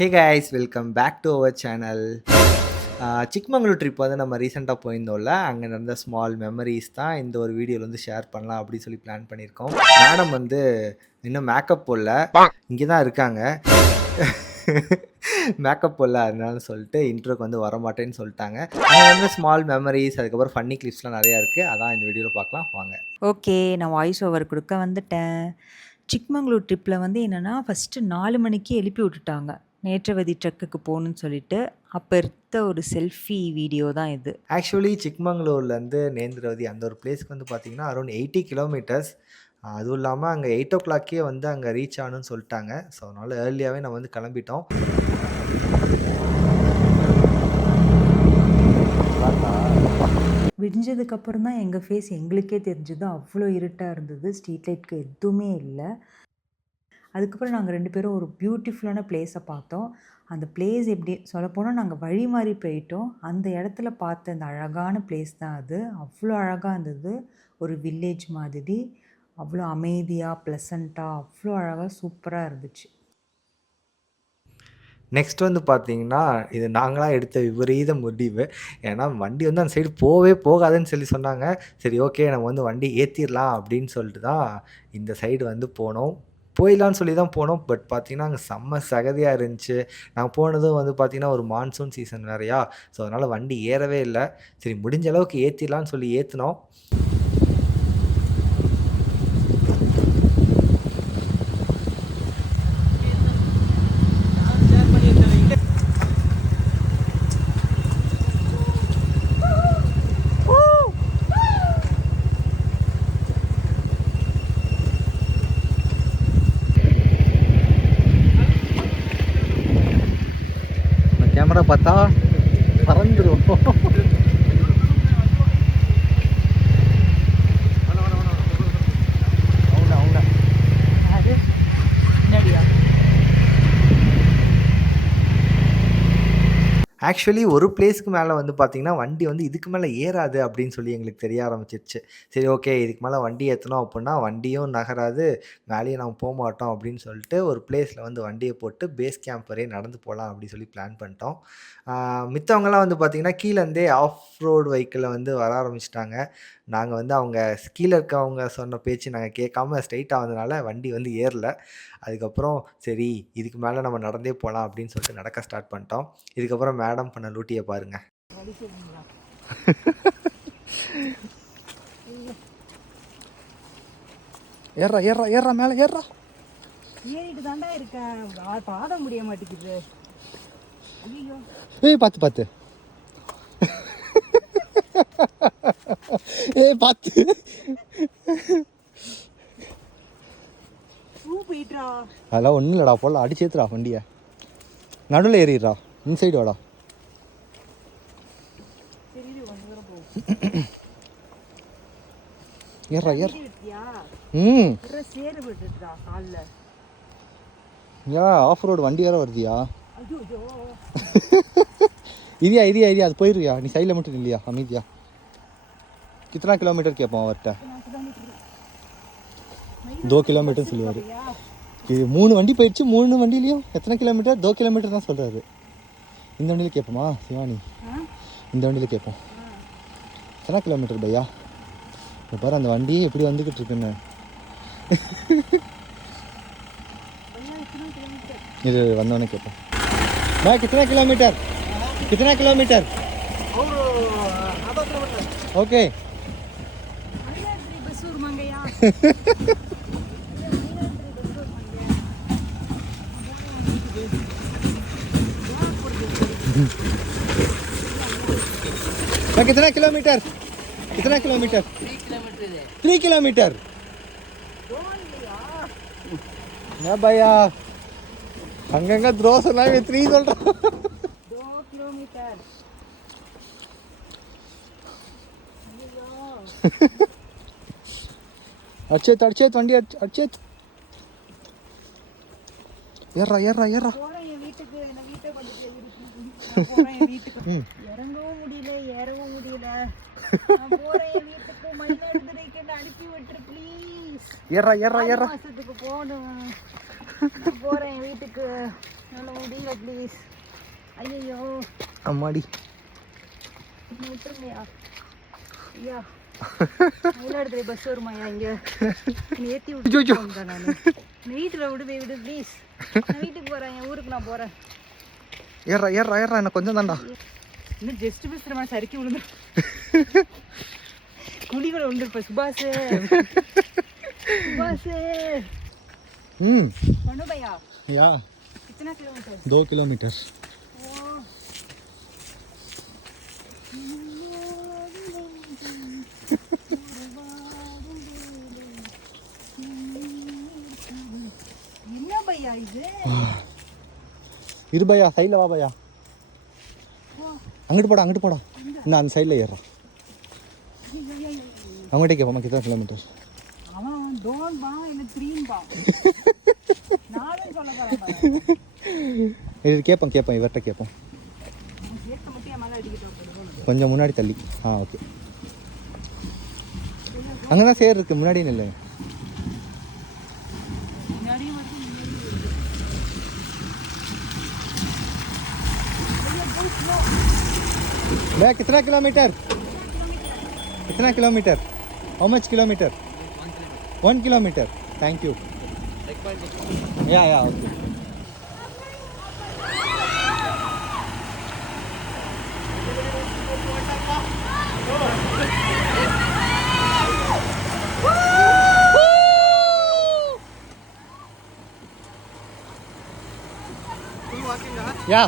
Hey guys welcome back to our channel. Chikmagalur trip வந்து நம்ம ரீசெண்டாக போயிருந்தோம்ல, அங்கே நடந்த ஸ்மால் மெமரிஸ் தான் இந்த ஒரு வீடியோவில் வந்து ஷேர் பண்ணலாம் அப்படின்னு சொல்லி பிளான் பண்ணியிருக்கோம். மேடம் வந்து இன்னும் மேக்கப் போடல, இங்கே தான் இருக்காங்க. மேக்கப் போடல அதனால சொல்லிட்டு இன்ட்ரோக்கு வந்து வரமாட்டேன்னு சொல்லிட்டாங்க. அங்கே வந்து ஸ்மால் மெமரிஸ் அதுக்கப்புறம் ஃபன்னி கிளிப்ஸ்லாம் நிறையா இருக்குது. அதான் இந்த வீடியோவில் பார்க்கலாம் வாங்க. ஓகே. நான் வாய்ஸ் ஓவர் குடுக்க வந்துட்டேன். சிக்மங்களூர் ட்ரிப்பில வந்து என்னன்னா, ஃபர்ஸ்ட்டு 4 மணிக்கே எழுப்பி விட்டுட்டாங்க. நேத்ரவதி ட்ரெக்குக்கு போணுன்னு சொல்லிட்டு. அப்ப எடுத்த ஒரு செல்ஃபி வீடியோ தான் இது. ஆக்சுவலி சிக்மங்களூர்லேருந்து நேந்திரவதி அந்த ஒரு பிளேஸ்க்கு வந்து பார்த்தீங்கன்னா, அரௌண்ட் 80 கிலோமீட்டர்ஸ். அதுவும் இல்லாம அங்க 8:00க்கே வந்து அங்க ரீச் ஆகணும்னு சொல்ட்டாங்க. ஸோ, அதனால ஏர்லியாவே நம்ம வந்து கிளம்பிட்டோம். விடிஞ்சதுக்கப்புறம் தான் எங்க ஃபேஸ் எங்களுக்கே தெரிஞ்சது. அவ்ளோ இருட்டா இருந்தது. ஸ்ட்ரீட் லைட்க்கு எதுவுமே இல்ல. அதுக்கப்புறம் நாங்க 2 பேரும் ஒரு பியூட்டிஃபுல்லான பிளேஸ பார்த்தோம். அந்த பிளேஸ் எப்படி சொல்லப்போனா நாங்க வழி மாறி போயிட்டோம். அந்த இடத்துல பார்த்த அந்த அழகான பிளேஸ் தான் அது. அவ்ளோ அழகா இருந்தது. ஒரு வில்லேஜ் மாதிரி. அவ்ளோ அமைதியா, ப்ளசன்ட்டா அவ்ளோ அழகா சூப்பரா இருந்துச்சு. நெக்ஸ்ட் வந்து பார்த்தீங்கன்னா, இது நாங்களா எடுத்த விபரீத முடிவு. ஏன்னா வண்டி வந்து அந்த சைடு போவே போகாதுன்னு சொல்லி சொன்னாங்க. சரி ஓகே நம்ம வந்து வண்டி ஏத்திர்லாம் அப்படின்னு சொல்லிட்டு தான் இந்த சைடு வந்து போனோம். போயிடலான்னு சொல்லி தான் போனோம். பட் பார்த்தீங்கன்னா, அங்க செம்ம சகதியா இருந்துச்சு. நாங்க போனதும் வந்து பார்த்தீங்கன்னா, ஒரு மான்சூன் சீசன் வேறயா. ஸோ, அதனால வண்டி ஏறவே இல்ல. சரி முடிஞ்ச அளவுக்கு ஏத்திர்லான்னு சொல்லி ஏத்துனோம். கேமரா பார்த்தா பறந்துரும். ஆக்சுவலி ஒரு பிளேஸ்க்கு மேல வந்து பார்த்தீங்கன்னா, வண்டி வந்து இதுக்கு மேல ஏறாது அப்படின்னு சொல்லி எங்களுக்கு தெரிய ஆரம்பிச்சிருச்சு. சரி ஓகே இதுக்கு மேல வண்டி ஏத்துனோம் அப்புட்ன்னா வண்டியும் நகராது, மேலேயும் நம்ம போமாட்டோம் அப்படின்னு சொல்லிட்டு ஒரு பிளேஸ்ல வந்து வண்டிய போட்டு பேஸ் கேம்ப் வரையும் நடந்து போலாம் அப்படின்னு சொல்லி பிளான் பண்ணிட்டோம். மித்தவங்கலாம் வந்து பார்த்தீங்கன்னா, கீழ இருந்தே ஆஃப் ரோட் வெஹிக்கிள்ல வந்து வர ஆரம்பிச்சுட்டாங்க. நாங்க வந்து அவங்க கீழ இருக்கவங்க சொன்ன பேச்சு நாங்க கேட்காம ஸ்ட்ரெய்ட்டா வந்தனால வண்டி வந்து ஏறல. அதுக்கப்புறம் சரி இதுக்கு மேல நம்ம நடந்தே போலாம் அப்படின்னு சொல்லிட்டு நடக்க ஸ்டார்ட் பண்ணிட்டோம். இதுக்கப்புறம் மேடம் பண்ண லூட்டிய பாருங்க. ஏறா ஏறா ஏறா மேலே ஏறா. ஏறிட்டு தாண்டா இருக்கேன். பாத முடிய மாட்டேங்குது. ஐயோ. ஏய் பார்த்து பார்த்து. ஏய் பார்த்து. போயிட்றா. அதெல்லாம் ஒன்றும் இல்லைடா போடலாம் அடிச்சு ஏற்றுடா வண்டியை. நடுவில் ஏறிடுறா இன்சைடு வாடா. ஏறா ஏறா. சேரு விட்டுட்டா கால்ல. ஏன் ஆஃப் ரோடு வண்டி வேற வருதியா? இரியா இரியா இரியா அது போயிருவியா? நீ சைடில் மட்டும் இல்லையா அமைதியா? கித்தனா கிலோமீட்டர் கேட்போம் அவர்கிட்ட. 2 கிலோமீட்டர்னு சொல்லுவார். இது 3 வண்டி போயிடுச்சு. 3 வண்டிலையும் எத்தனை கிலோமீட்டர்? 2 கிலோமீட்டர் தான் சொல்கிறாரு. இந்த வண்டியில் கேட்போமா சிவானி? இந்த வண்டியில் கேட்போம். எத்தனை கிலோமீட்டர் பையா? இப்போ பாரு அந்த வண்டியே எப்படி வந்துக்கிட்டு இருக்குன்னு. இது வந்தவொடனே கேட்போம். मैं कितना किलोमीटर कितना किलोमीटर ओके मैं कितना किलोमीटर 3 किलोमीटर ना भैया அங்கங்க த்ரோசனா 3 சொல்றான். 2 கிலோமீட்டர். அர்ச்சேத் அர்ச்சேத் வண்டி அர்ச்சேத் ஏறா ஏறா ஏறா. போறேன் என் வீட்டுக்கு. என்ன வீட்டை வந்துட்டு போறேன் என் வீட்டுக்கு. இறங்கவும் முடியல ஏறவும் முடியல. நான் போறேன் என் வீட்டுக்கு. மயிலாடுதுறைக்கு என்ன அனுப்பி விட்டுரு ப்ளீஸ். ஏறா ஏறா ஏறா. மாசத்துக்கு போகணும். போறேன் வீட்டுக்கு. முடியல ப்ளீஸ். ஐயோ அம்மாடி விட்டுருங்கய்யா. ஐயா மயிலாடுதுறை பஸ் வருமாய்யா இங்கே ஏற்றி விட்டு வந்தேன் நான். வீட்டில் விடு ப்ளீஸ். நான் வீட்டுக்கு போகிறேன், என் ஊருக்கு நான் போகிறேன். ஏறா ஏறா ஏறா என்ன கொஞ்சம் தாண்டா. இன்னும் ஜஸ்ட் மிஸ் மாதிரி சறுக்கி விழுந்து குழிகளை உண்டு. இப்போ சுபாஷ் பண்ணு பையா. या कितना किलोमीटर? 2 किलोमीटर. என்ன பையா இது? இரு பையா, சைடில் வா பையா. அங்கிட்டு போடா. இன்னும் அந்த சைடில் ஏறா. அவங்ககிட்ட கேட்போமா கித்தனை கிலோமீட்டர்? அவன் டோன் பா இல்லை த்ரீன் பா. நானும் சொல்ல இது கேட்போம் இவர்கிட்ட கேட்போம். கொஞ்சம் முன்னாடி தள்ளி. ஓகே. அங்கே தான் சேர் இருக்குது, முன்னாடி நில்லு. भैया कितना kilometre? How much kilometre? 1 kilometre. Thank you. या ओके. या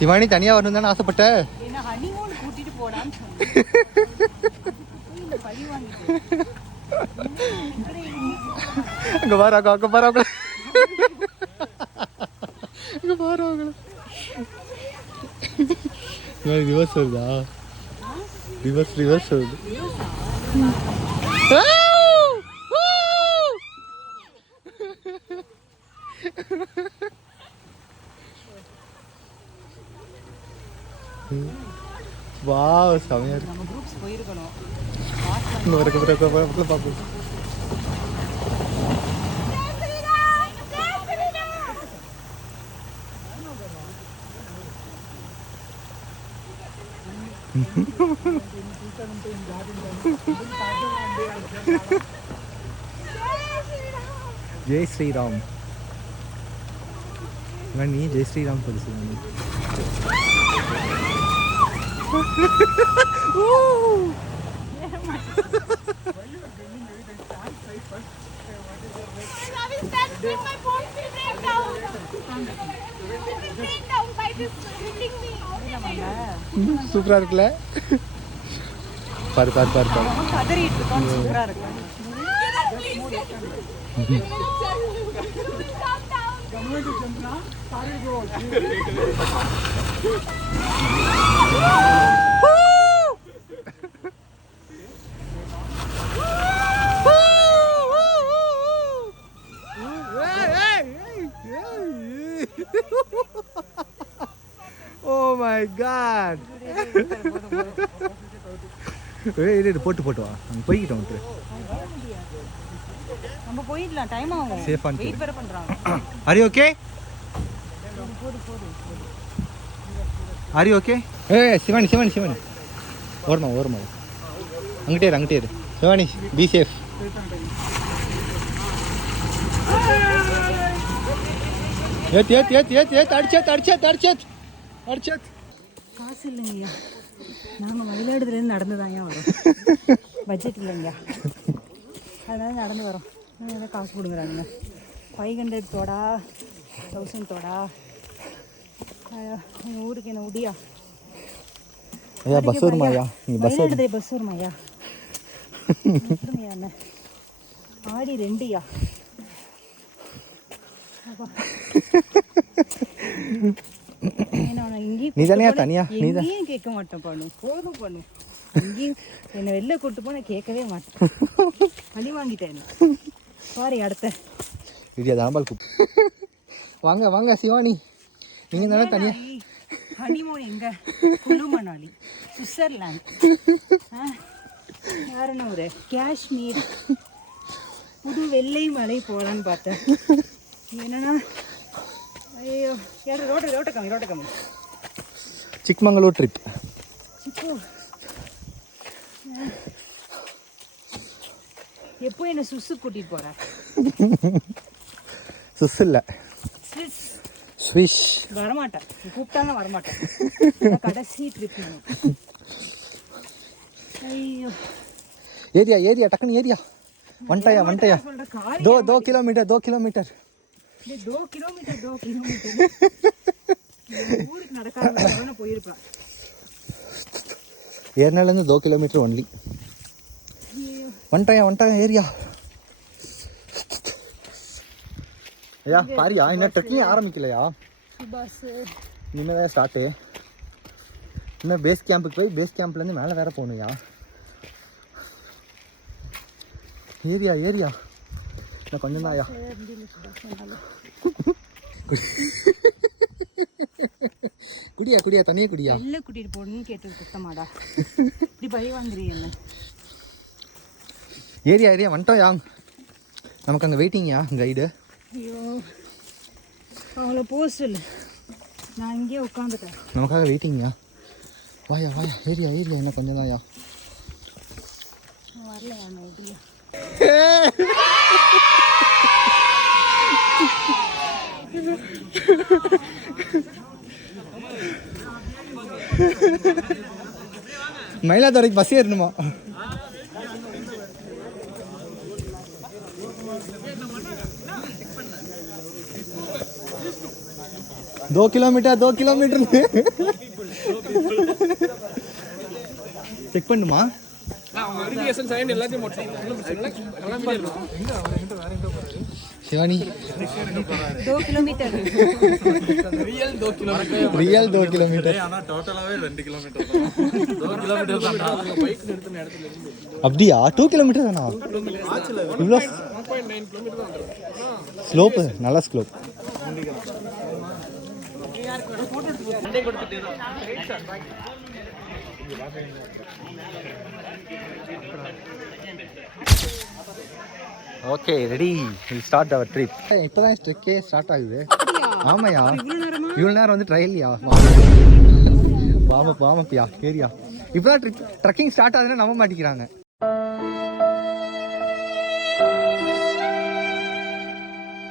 சிவானி தனியாக வரணும் தானே ஆசைப்பட்ட? என்ன ஹனிமூன் கூட்டிட்டு போடான்னு சொன்னேன். அங்கே பாருங்க ரிவர்ஸ் வருதா? ரிவர்ஸ் வருது. வாவ் செமையா இருக்கு. நம்ம குரூப்ஸ் போயிருக்கணும். இங்க வரக்க பாப்போம். ஜெய் ஸ்ரீராம். நீ ஜெய் ஸ்ரீராம் படிச்சு. சூப்பரா இருக்குல்ல? பாரு கதறிட்டு இருக்கோம். சூப்பரா இருக்கு. Oh my god. இது போட்டு வா. அங்க போய்கிட்டோம். நம்ம போயிடலாம், டைம் ஆகும். சேஃபா வெயிட் வேற பண்றாங்க. Are you okay? Are you okay? Shivani ஓரமா அங்கிட்டே இரு. Shivani be safe. ஏத் அடிச்சத். காசு இல்லைங்கய்யா. நாங்கள் மயிலாடுதுறையிலேருந்து நடந்து தான் வரோம். பட்ஜெட் இல்லைங்கய்யா, அதனால நடந்து வரோம். ஏதாவது காசு கொடுக்குறாங்க. 500 தோடா 1000 தோடா. எங்கள் ஊருக்கு என்ன உடியா? பஸ் வருமாயா? மயிலாடுதுறை பஸ் வருமாயா? என்ன ஆடி 2யா? நீ தானே தனியா? நீதான் கேட்க மாட்டேன். போதும் இங்கேயும் என்னை வெளில கூட்டு போன கேட்கவே மாட்டேன். வழி வாங்கிட்டேன். சாரி. அடுத்த வாங்க சிவானி, நீங்க தானே தனியா? ஹனிமூன் எங்க? குளு மணாலி, சுவிட்சர்லாந்து. வேற என்ன ஊரு? காஷ்மீர். புது வெள்ளை மலை போகலான்னு பார்த்தேன். என்னன்னா ஐயோ ரோட்டை கம்மி. சிக்மங்களூர் ட்ரிப். எப்போ என்ன சுசு கூட்டிட்டு போற? சுஸ் இல்லை, ஸ்விஷ். வரமாட்டேன், கூப்பிட்டாலும் வரமாட்டேன். கடைசி ட்ரிப். ஐயோ ஏரியா டக்குன்னு ஏரியா. வந்துட்டாயா? दो किलोमीटर 2 கிலோமீட்டர் ஊருக்கு நடக்காத போயிருப்பேன். ஏர்னாலேருந்து 2 கிலோமீட்டர் ஒன்லி. வந்துட்டாயா ஏரியா. ஐயா பாரியா, இன்னும் ட்ரெக்கிங் ஆரம்பிக்கலையா? இனிமேல் தான் ஸ்டார்ட்டு. இன்னும் பேஸ் கேம்புக்கு போய் பேஸ் கேம்ப்லேருந்து மேலே வேற போகணுயா. ஏரியா இன்னும் கொஞ்சம் தான்யா. குடியா தனியே குடியா. வெளில கூட்டிட்டு போகணும்னு கேட்டது குத்தமாடா. இப்படி பழி வாங்குறீங்க என்ன? ஏரியா வந்துட்டோம் யாங். நமக்கு அங்கே வெயிட்டிங்கயா கைடு. ஐயோ அவ்வளோ போஸ்ட் இல்லை, நான் இங்கேயே உட்காந்துட்டேன். நமக்காக வெயிட்டிங்கயா. வாயா ஏரியா என்ன கொஞ்சம் தான்யா. வரலையா ஐடியா? மயிலாடுதுறைக்கு பஸ் ஏறணுமா? दो किलोमीटर செக் பண்ணுமா? சிவானி 2 கிலோமீட்டர். Real 2 kilometre. அப்படியா? 2 கிலோமீட்டர் தானா? இவ்வளோ ஸ்லோப்பு, நல்ல slope. Okay ready, will start our trip. இப்போ தான் ட்ரெக்கே ஸ்டார்ட் ஆகுது. ஆமாயா, இவ்வளோ நேரம் வந்து ட்ரையல்யா. வாமப்பியா ஏரியா. இப்போ தான் ட்ரெக்கிங் ஸ்டார்ட் ஆகுதுன்னா நம்ப மாட்டேங்கிறாங்க.